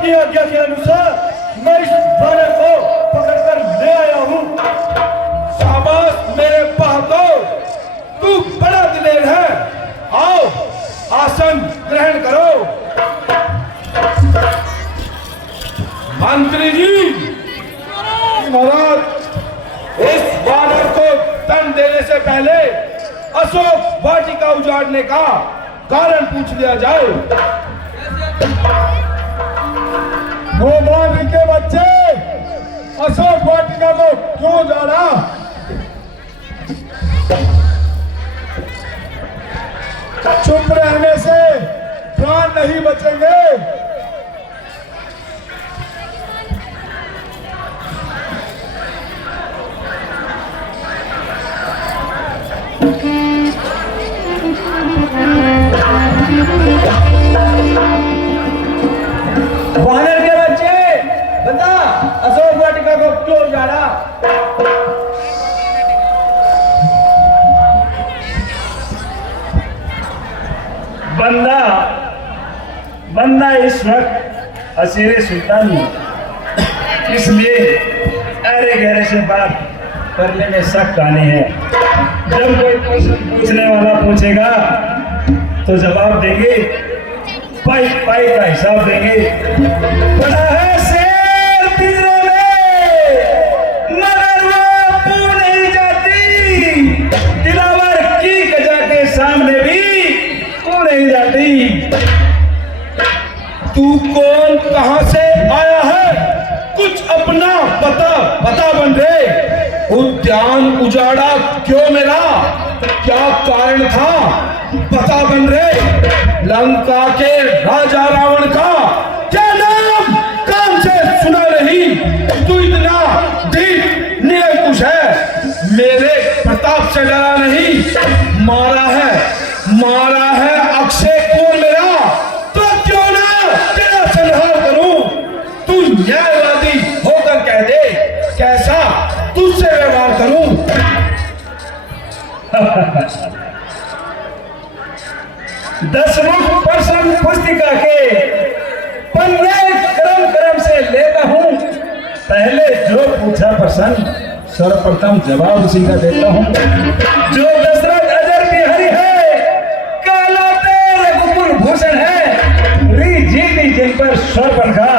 आपकी आज्ञा के अनुसार मैं इस वानर को पकड़कर ले आया हूँ। शाबाश मेरे बहादुर, तू बड़ा दिलेर है। आओ आसन ग्रहण करो। मंत्री जी महाराज, इस वानर को दंड देने से पहले अशोक वाटिका उजाड़ने का कारण पूछ लिया जाए। गोमान के बच्चे, अशोक वाटिका को क्यों उजाड़ा? चुप रहने से प्राण नहीं बचेंगे। वानर के बच्चे, बता अशोक वाटिका को क्यों उजाड़ा? बंदा इस वक्त असीरे सुल्तान है, इसलिए अरे गहरे से बात करने में सख्त आने हैं। जब कोई प्रश्न पूछने वाला पूछेगा तो जवाब देंगे, पाई पाई का हिसाब देंगे। बड़ा है शेर पिंजरे में, मगर वो पू नहीं जाती। दिलावर की गजा के सामने भी पू नहीं जाती। तू कौन, कहां से आया है? कुछ अपना बता बन रे। उद्यान उजाड़ा क्यों मेरा? क्या कारण था? बता बन रे। लंका के राजा रावण का क्या नाम काम से सुना नहीं? तू इतना दीन निरंकुश है, मेरे प्रताप से डरा नहीं। मारा है अक्षय कुंवर मेरा, तो क्यों ना तेरा संहार करूं? तू न्यायवादी होकर कह दे, कैसा तुझसे व्यवहार करूं? दसमुख प्रश्न पुस्तिका के पन्ने क्रम से लेता हूँ। पहले जो पूछा प्रश्न सर्वप्रथम जवाब उसी का देता हूँ। जो दशरथ अजर बिहारी है, कहलाते रघुकुल भूषण है। री जीती जिन पर स्वर पंखा,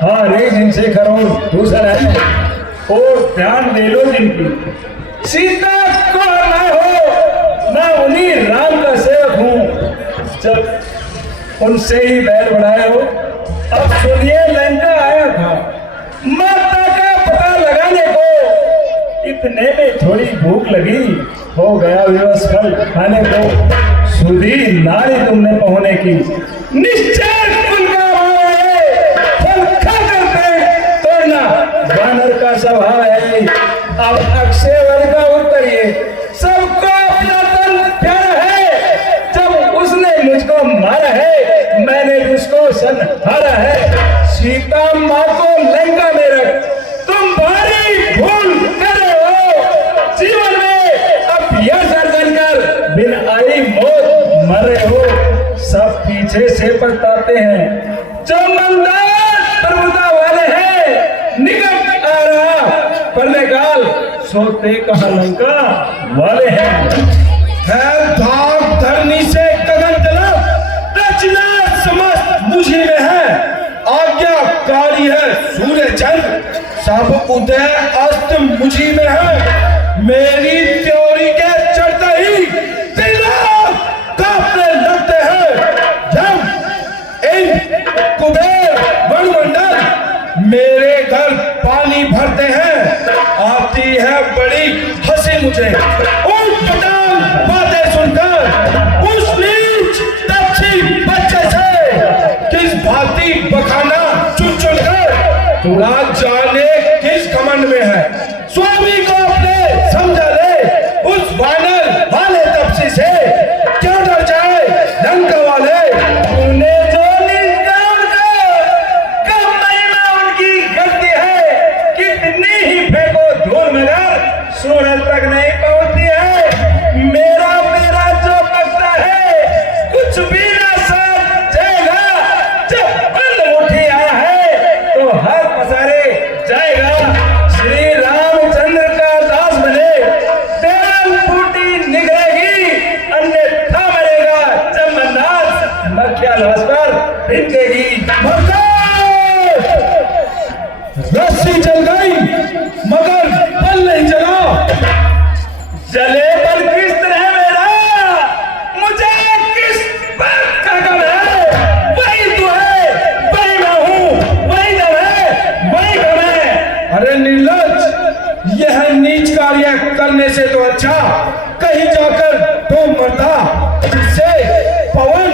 हाँ रे जिनसे करोड़ भूषण है। और ध्यान दे लो जिनकी सीता को ना हो, मैं उन्हीं राम का सेवक हूँ। जब उनसे ही बैर बढ़ाए हो। अब सुनिए, लंका आया था माता का पता लगाने को, इतने में थोड़ी भूख लगी, हो गया विवश फल खाने को। सुधी नारी तुमने पहुंचने की, निश्चय कुल का भाव है, फल खा करते तोड़ना वानर का स्वभाव है। अब अक्षय वर का उत्तर ये, सबको अपना तन प्यारा है। जब उसने मुझको मारा है, मैंने उसको संहारा है। सीता माँ को लंका में रख, तुम भारी भूल करे हो। जीवन में अब यह सर्जन कर, बिन आई मौत मरे हो। सब पीछे से पछताते हैं, जो मंदार प्रभुता वाले हैं। निकट आ रहा परले काल, सोते कहा लंका वाले हैं। धाम धरनी से गगन तलक, रचना समस्त मुझी में है। आज्ञाकारी है सूर्य चंद्र, सब उदय अस्त मुझी में है। मेरी त्योरी के चढ़ते ही त्रिलोक कांपने लगते हैं। जब इन कुबेर वरुमंडल मेरे घर पानी भरते हैं, आती है बड़ी हंसी मुझे। उन पटान बातें सुनकर उस नीच तपसी बच्चे से किस भांति बखाना चुन चुन कर, ना जाने किस घमंड में है। स्वामी को अपने समझा ले, उस वानर वाले तपसी से क्यों डर जाए लंका वाले। तूने जो निष्काम का कब महिमा उनकी करती है, कितनी ही फेंको धूल मगर सूरज तक नहीं पहुंचती है। मेरा जो पकता है, कुछ भी ना साथ जाएगा। जब बंद मुट्ठी आया है, बच्चा कहीं जाकर तो मरता, जिससे पवन,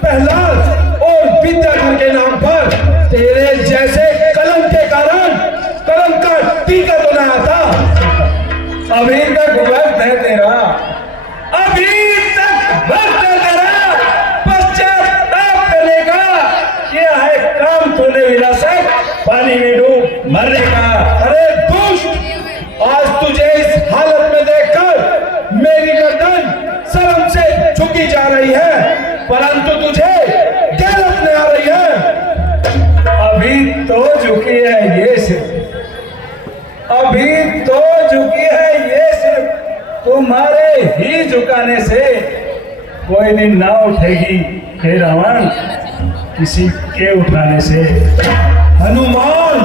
प्रहलाद और विद्याधर के नाम पर तेरे जैसे कलम के कारण कलम का टीका तो न आता। अभी तक वक्त है तेरा, अभी तक वक्त है तेरा पश्चाताप करने का। क्या है काम तूने विनाशक, पानी में डूब मरने का। अरे दुष्ट, आज तुझे इस हालत में देखकर मेरी गर्दन शर्म से झुकी जा रही है, परंतु तुझे गैरत में आ रही है। अभी तो झुकी है ये सिर्फ, अभी तो झुकी है ये सिर्फ तुम्हारे ही झुकाने से कोई दिन ना उठेगी हे रावण, किसी के उठाने से। हनुमान,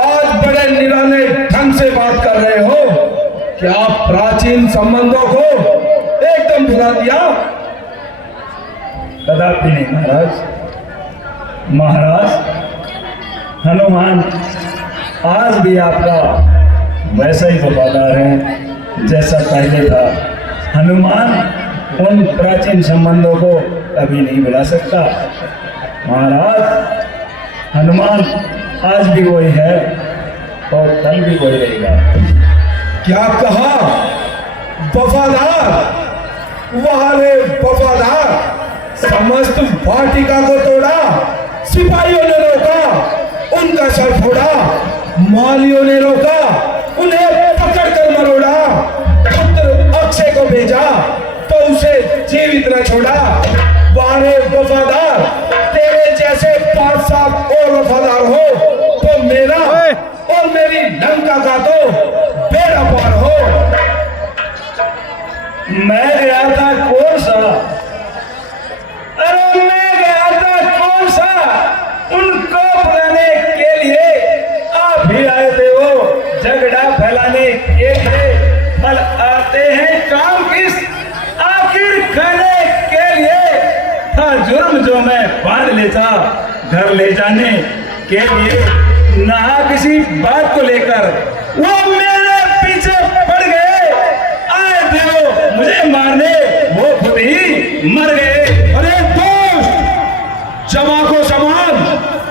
आज बड़े निराले ढंग से बात कर रहे हो। क्या प्राचीन संबंधों को एकदम भुला दिया? कदापि नहीं महाराज। महाराज, हनुमान आज भी आपका वैसा ही वफादार है जैसा पहले था। हनुमान उन प्राचीन संबंधों को कभी नहीं भुला सकता। महाराज, हनुमान आज भी वही है और कल भी वही रहेगा। क्या कहा? वफादार? वहां रे वफादार, समस्त वाटिका को तोड़ा, सिपाहियों ने रोका, उनका सर फोड़ा, मालियों ने रोका, उन्हें पकड़कर मरोड़ा, पुत्र अक्षय को भेजा तो उसे जीवित न छोड़ा। वारे वफादार, तेरे जैसे 5-7 और वफादार हो तो मेरा और मेरी लंका का तो बेड़ा पार हो। मैं गया था कौन सा, अरे मैं गया था कौन सा उनको बुलाने के लिए, आप भी आए थे वो झगड़ा फैलाने के लिए। फल आते हैं काम किस, आखिर खाने के लिए था जुर्म जो मैं बांध लेता घर ले जाने के लिए। ना किसी बात को लेकर वो मेरे पीछे पड़ गए, आए थे वो मुझे मारने, वो खुद ही मर गए। अरे दोस्त, जमा को संभाल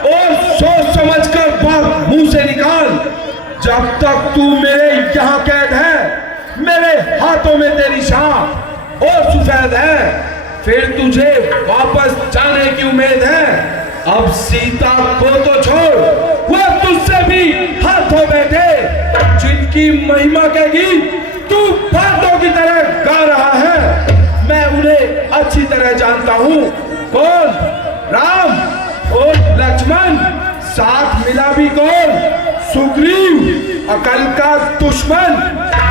और सोच समझकर बात मुंह से निकाल। जब तक तू मेरे यहाँ कैद है, मेरे हाथों में तेरी शाह और सुफेद है, फिर तुझे वापस जाने की उम्मीद है। अब सीता को तो छोड़, वो तुझसे भी हाथों बैठे, जिनकी महिमा के गीत तू फाटों की तरह गा रहा है, मैं उन्हें अच्छी तरह जानता हूँ। कौन? राम और लक्ष्मण, साथ मिला भी कौन? सुग्रीव, अकल का दुश्मन।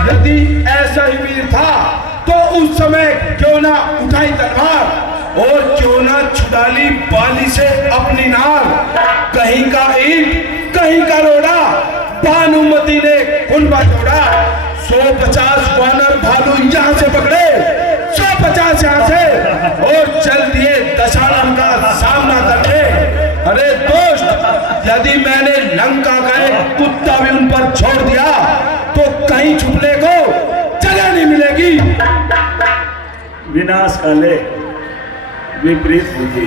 यदि ऐसा ही वीर था तो उस समय क्यों ना उठाई तलवार और क्यों ना छुड़ा ली बाली से अपनी नार। कहीं का ईंट कहीं का रोड़ा, भानुमति ने कुंबा जोड़ा। 150 वानर भालू यहाँ से पकड़े, 150 यहाँ से, और चल दिए दशानन का सामना करने। अरे दोस्त, यदि मैंने लंका का एक कुत्ता भी उन पर छोड़ दिया तो कहीं छुपने को जगह नहीं मिलेगी। विनाश काले विपरीत बुद्धि।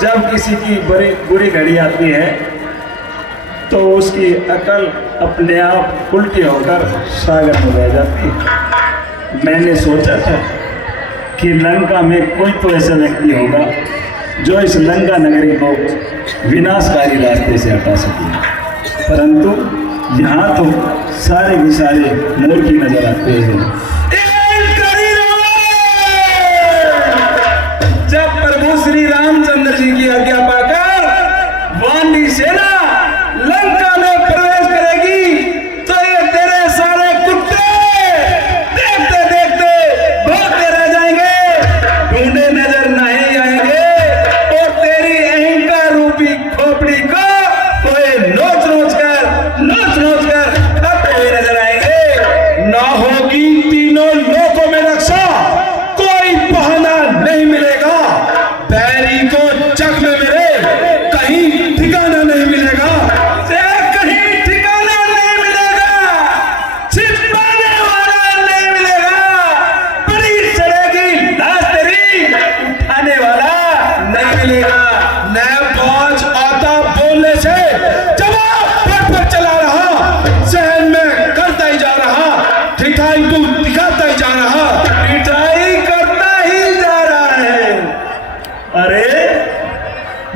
जब किसी की बुरी घड़ी आती है तो उसकी अकल अपने आप उल्टी होकर सागर में बह जाती है। मैंने सोचा था कि लंका में कोई तो ऐसा व्यक्ति होगा जो इस लंका नगरी को विनाशकारी रास्ते से हटा सके, परंतु यहाँ तो सारे के सारे मूर्ख नजर आते हैं। जब प्रभु श्री रामचंद्र जी की आज्ञा पाकर वानरी सेना लंका में प्रवेश करेगी तो ये तेरे सारे कुत्ते देखते देखते भागते रह जाएंगे, ढूंढे नजर नहीं आएंगे, और तेरी अहंकार रूपी खोपड़ी को कोई नोच नोच कर खाते हुए नजर आएंगे। ना होगी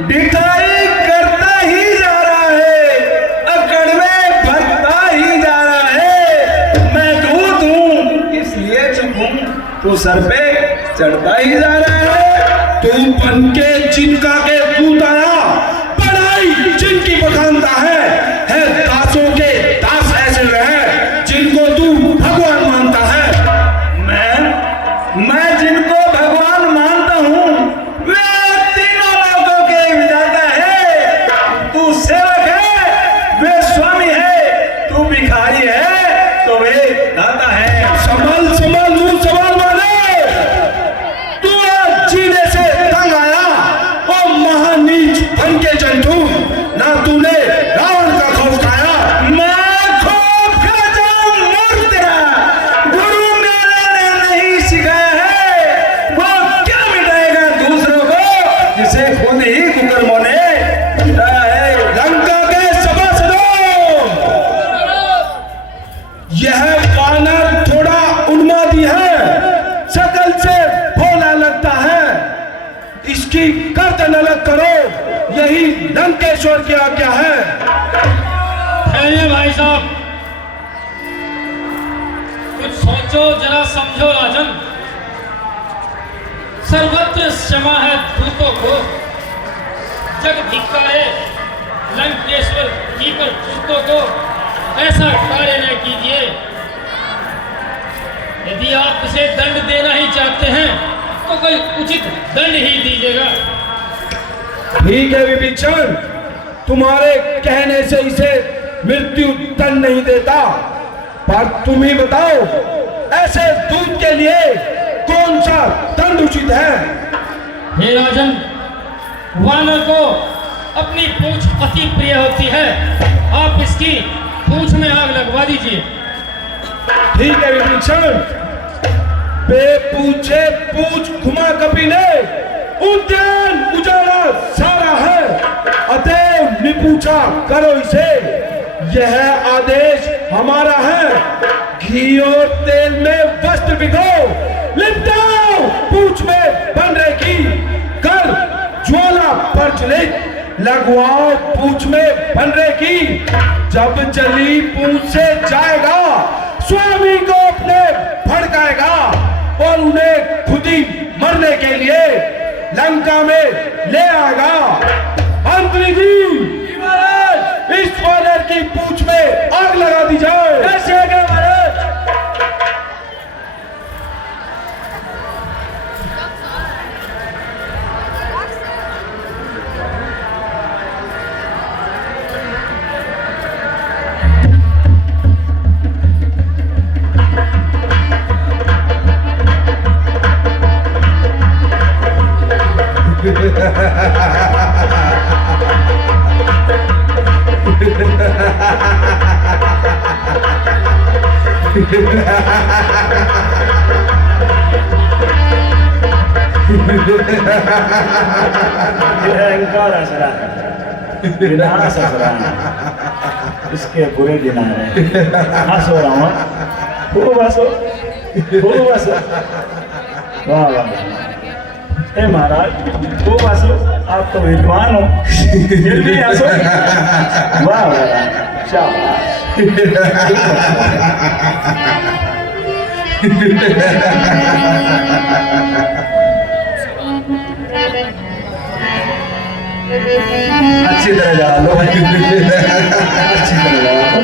डिठाई करता ही जा रहा है, अकड़ में भरता ही जा रहा है। मैं दूत हूँ इसलिए चुप हूँ, तू सर पे चढ़ता ही जा रहा है। तू बन के जिनका के दूत आया, पढ़ाई जिनकी बखानता है दासों के दास ऐसे रहे जिनको तू भगवान मानता है। मैं जिनको भगवान मानता हूँ वे तीनों लोगों के विधाता है। तू सेवक है, वे स्वामी है, तू भिखारी है तो वे दाता है। संभल संभल मुंह सवाल माने, तू आज जीने से तंग आया, ओ महानीच बन के जंतु, ना तूने रावण का खौफ खाया। मैं खूब खाता हूँ मूर्ख तेरा, गुरु मेरे ने नहीं सिखाया है। वो क्या मिटाएगा दूसरों को जिसे खुद ही कुकर्मों ने मिटाया है। लंका के सभासदों, यह वानर थोड़ा उन्मादी है, शकल से भोला लगता है, इसकी गर्दन अलग करो, यही लंकेश्वर की आज्ञा है। ठहरिए भाई साहब, कुछ सोचो, जरा समझो राजन। सर्वत्र क्षमा है दूतों को, जग धिक्कारे लंकेश्वर जी पर दूतों को, ऐसा कार्य न कीजिए। यदि आप इसे दंड देना ही चाहते हैं तो कोई उचित दंड ही दीजिएगा। ठीक है विभीषण, तुम्हारे कहने से इसे मृत्यु दंड नहीं देता, पर तुम ही बताओ ऐसे दूत के लिए कौन सा दंड उचित है। हे राजन, वानर को अपनी पूंछ अति प्रिय होती है, आप इसकी पूंछ में आग लगवा दीजिए। ठीक है विभीषण, बेपूछे पूछ घुमा कपी ने उद्यान उजाड़ा सारा है, अतएव निपूछा करो इसे, यह आदेश हमारा है। घी और तेल में वस्त्र भिगो, लिपटाओ पूछ में बनरे की, कर ज्वाला प्रज्वलित, लगवाओ पूछ में बनरे की। जब जली पूछ से जाएगा, स्वामी को अपने भड़काएगा और उन्हें खुद ही मरने के लिए लंका में ले आएगा। मंत्री जी, महाराज, इस वानर की पूंछ में आग लगा दी जाए। ऐसे आगे महाराज। अहंकार असरा विनाश असरा, इसके बुरे दिन आ रहे हैं। हंसो रहा खूब हंसो, खूब हंसो। वाह वाह, हे महाराज खूब हंसो, आप तो विद्वान हो, फिर भी हंसो। वाह वाह, शाबाश। अच्छी तरह जला लो भाई, अच्छी तरह जला लो,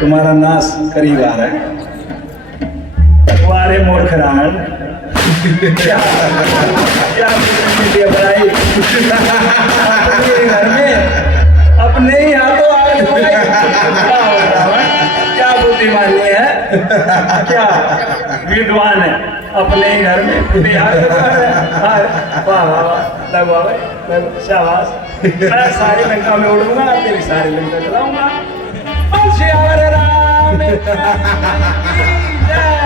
तुम्हारा नाश करीब आ रहा है। तुम्हारे मूर्ख रावण, क्या बनाई अपने घर में, अपने ही हाथों आग लगाई। क्या हो रावण, क्या बुद्धिमानी है, क्या विद्वान है, अपने ही घर में खुद ही हाथ लगा रहे हैं। वाह वाह वाह, लगवा भाई, शाबाश। मैं सारी लंका में उड़ूंगा, तेरी सारी लंका चलाऊंगा। श्यावर राम की जय।